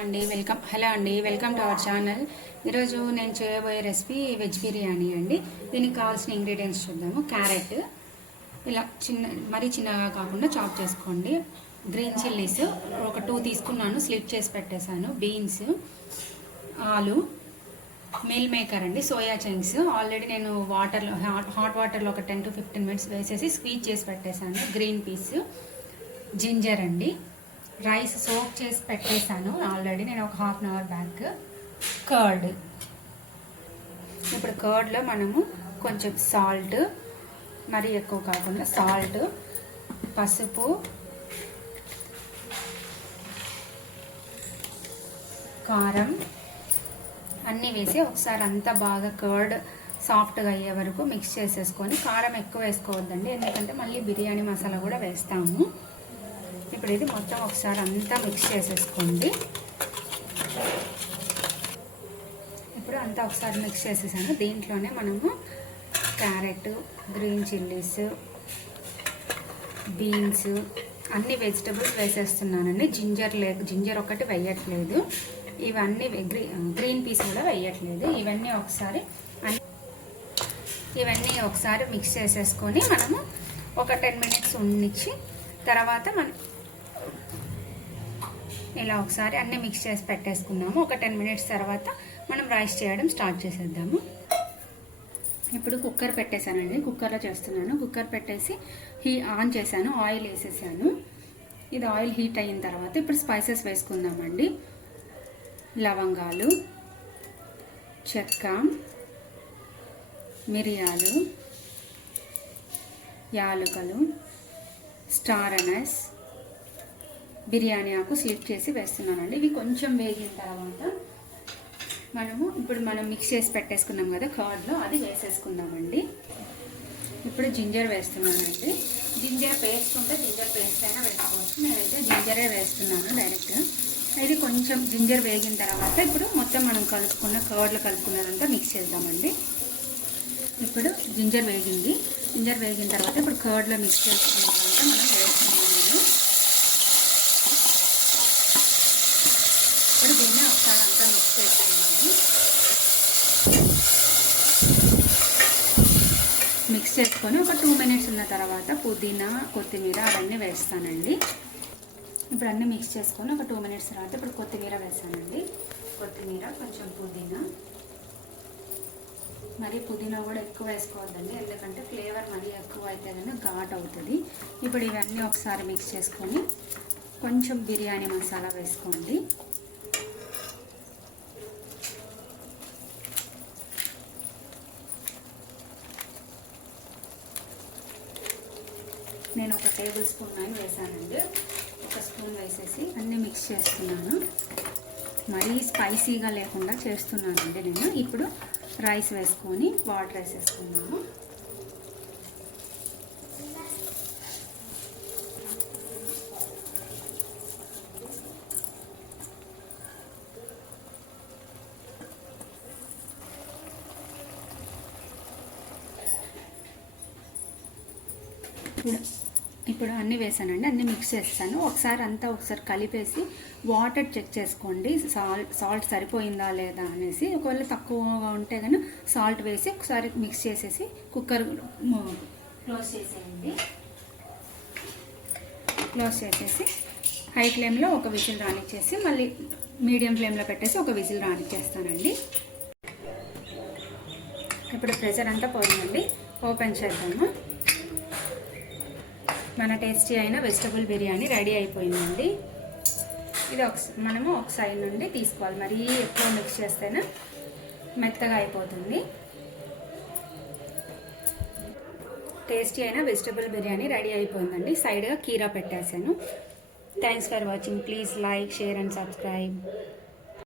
Hello అండి, welcome to our channel. ఈరోజు నేను చేయబోయే రెసిపీ వెజ్ బిర్యానీ అండి. దీనికి కావాల్సిన ఇంగ్రీడియంట్స్ చూద్దాము. క్యారెట్ ఇలా మరీ చిన్నగా కాకుండా చాప్ చేసుకోండి. గ్రీన్ చిల్లీస్ ఒక 2 తీసుకున్నాను, స్లిప్ చేసి పెట్టేశాను. బీన్స్, ఆలు, మీల్ మేకర్ అండి, సోయా చంక్స్ ఆల్రెడీ నేను హాట్ వాటర్లో ఒక 10 to 15 minutes వేసేసి స్క్వీజ్ చేసి పెట్టేశాను. గ్రీన్ పీస్, జింజర్ అండి, రైస్ సోక్ చేసి పెట్టేశాను ఆల్రెడీ నేను ఒక ½ అవర్ బ్యాక్. కర్డ్, ఇప్పుడు కర్డ్లో మనము కొంచెం సాల్ట్, మరీ ఎక్కువ కాకుండా సాల్ట్, పసుపు, కారం అన్నీ వేసి ఒకసారి అంతా బాగా కర్డ్ సాఫ్ట్గా అయ్యే వరకు మిక్స్ చేసేసుకొని, కారం ఎక్కువ వేసుకోవద్దండి ఎందుకంటే మళ్ళీ బిర్యానీ మసాలా కూడా వేస్తాము. ఇప్పుడు ఇది మొత్తం ఒకసారి అంతా మిక్స్ చేసేసుకోండి. ఇప్పుడు అంతా ఒకసారి మిక్స్ చేసేసాను. దీంట్లోనే మనము క్యారెట్, గ్రీన్ చిల్లీస్, బీన్స్ అన్ని వెజిటబుల్స్ వేసేస్తున్నానండి. జింజర్ ఒకటి వేయట్లేదు, ఇవన్నీ గ్రీన్ పీస్ కూడా వేయట్లేదు. ఇవన్నీ ఒకసారి మిక్స్ చేసేసుకొని మనము ఒక 10 minutes ఉండిచ్చి తర్వాత ఇలా ఒకసారి అన్నీ మిక్స్ చేసి పెట్టేసుకున్నాము. ఒక 10 minutes తర్వాత మనం రైస్ చేయడం స్టార్ట్ చేసేద్దాము. ఇప్పుడు కుక్కర్ పెట్టేశానండి, కుక్కర్లో చేస్తున్నాను. కుక్కర్ పెట్టేసి ఆన్ చేశాను, ఆయిల్ వేసేసాను. ఇది ఆయిల్ హీట్ అయిన తర్వాత ఇప్పుడు స్పైసెస్ వేసుకుందామండి. లవంగాలు, చెక్క, మిరియాలు, యాలకులు, స్టార్ అనస్, బిర్యానీ ఆకు స్లిప్ చేసి వేస్తున్నానండి. ఇవి కొంచెం వేగిన తర్వాత మనం మిక్స్ చేసి పెట్టేసుకున్నాం కదా కర్డ్లో, అది వేసేసుకుందామండి. ఇప్పుడు జింజర్ వేస్తున్నానండి. జింజర్ పేస్ట్ ఉంటే జింజర్ పేస్ట్ అయినా వేసుకోవచ్చు, నేనైతే జింజరే వేస్తున్నాను డైరెక్ట్గా. ఇది కొంచెం జింజర్ వేగిన తర్వాత ఇప్పుడు మొత్తం మనం కర్డ్లో కలుపుకున్నదంతా మిక్స్ చేద్దామండి. ఇప్పుడు జింజర్ వేగింది. జింజర్ వేగిన తర్వాత ఇప్పుడు కర్డ్లో మిక్స్ చేసుకున్నదంతా మనం వేస్తున్నాము. ఇప్పుడు దీన్ని ఒకసారి అంతా మిక్స్ చేసుకున్నాము. మిక్స్ చేసుకొని ఒక 2 minutes ఉన్న తర్వాత పుదీనా, కొత్తిమీర అవన్నీ వేస్తానండి. ఇప్పుడు అన్నీ మిక్స్ చేసుకొని ఒక 2 minutes తర్వాత ఇప్పుడు కొత్తిమీర వేసానండి. కొత్తిమీర, కొంచెం పుదీనా, మరి పుదీనా కూడా ఎక్కువ వేసుకోవద్దండి ఎందుకంటే ఫ్లేవర్ మరీ ఎక్కువ అయితే కానీ ఘాట్ అవుతుంది. ఇప్పుడు ఇవన్నీ ఒకసారి మిక్స్ చేసుకొని కొంచెం బిర్యానీ మసాలా వేసుకోండి. నేను ఒక 1 tablespoon వేసానండి. 1 స్పూన్ వేసేసి అన్నీ మిక్స్ చేస్తున్నాను. మరీ స్పైసీగా లేకుండా చేస్తున్నానండి నేను. ఇప్పుడు రైస్ వేసుకొని వాటర్ వేసేసుకున్నాను. ఇప్పుడు అన్నీ వేసానండి, అన్నీ మిక్స్ చేస్తాను. ఒకసారి కలిపేసి వాటర్ చెక్ చేసుకోండి, సాల్ట్ సరిపోయిందా లేదా అనేసి. ఒకవేళ తక్కువగా ఉంటే కానీ సాల్ట్ వేసి ఒకసారి మిక్స్ చేసేసి కుక్కర్ క్లోజ్ చేసేయండి. క్లోజ్ చేసేసి హై ఫ్లేమ్లో ఒక విజిల్ రానిచ్చేసి మళ్ళీ మీడియం ఫ్లేమ్లో పెట్టేసి ఒక విజిల్ రానిచ్చేస్తానండి. ఇప్పుడు ప్రెషర్ అంతా పోయిందండి, ఓపెన్ చేద్దాము. మన టేస్టీ అయిన వెజిటబుల్ బిర్యానీ రెడీ అయిపోయిందండి. ఇది మనము ఒక సైడ్ నుండి తీసుకోవాలి, మరీ ఎక్కువ మిక్స్ చేస్తేనే మెత్తగా అయిపోతుంది. టేస్టీ అయిన వెజిటబుల్ బిర్యానీ రెడీ అయిపోయిందండి. సైడ్గా కీరా పెట్టేసాను. Thanks for watching. Please like, share and subscribe.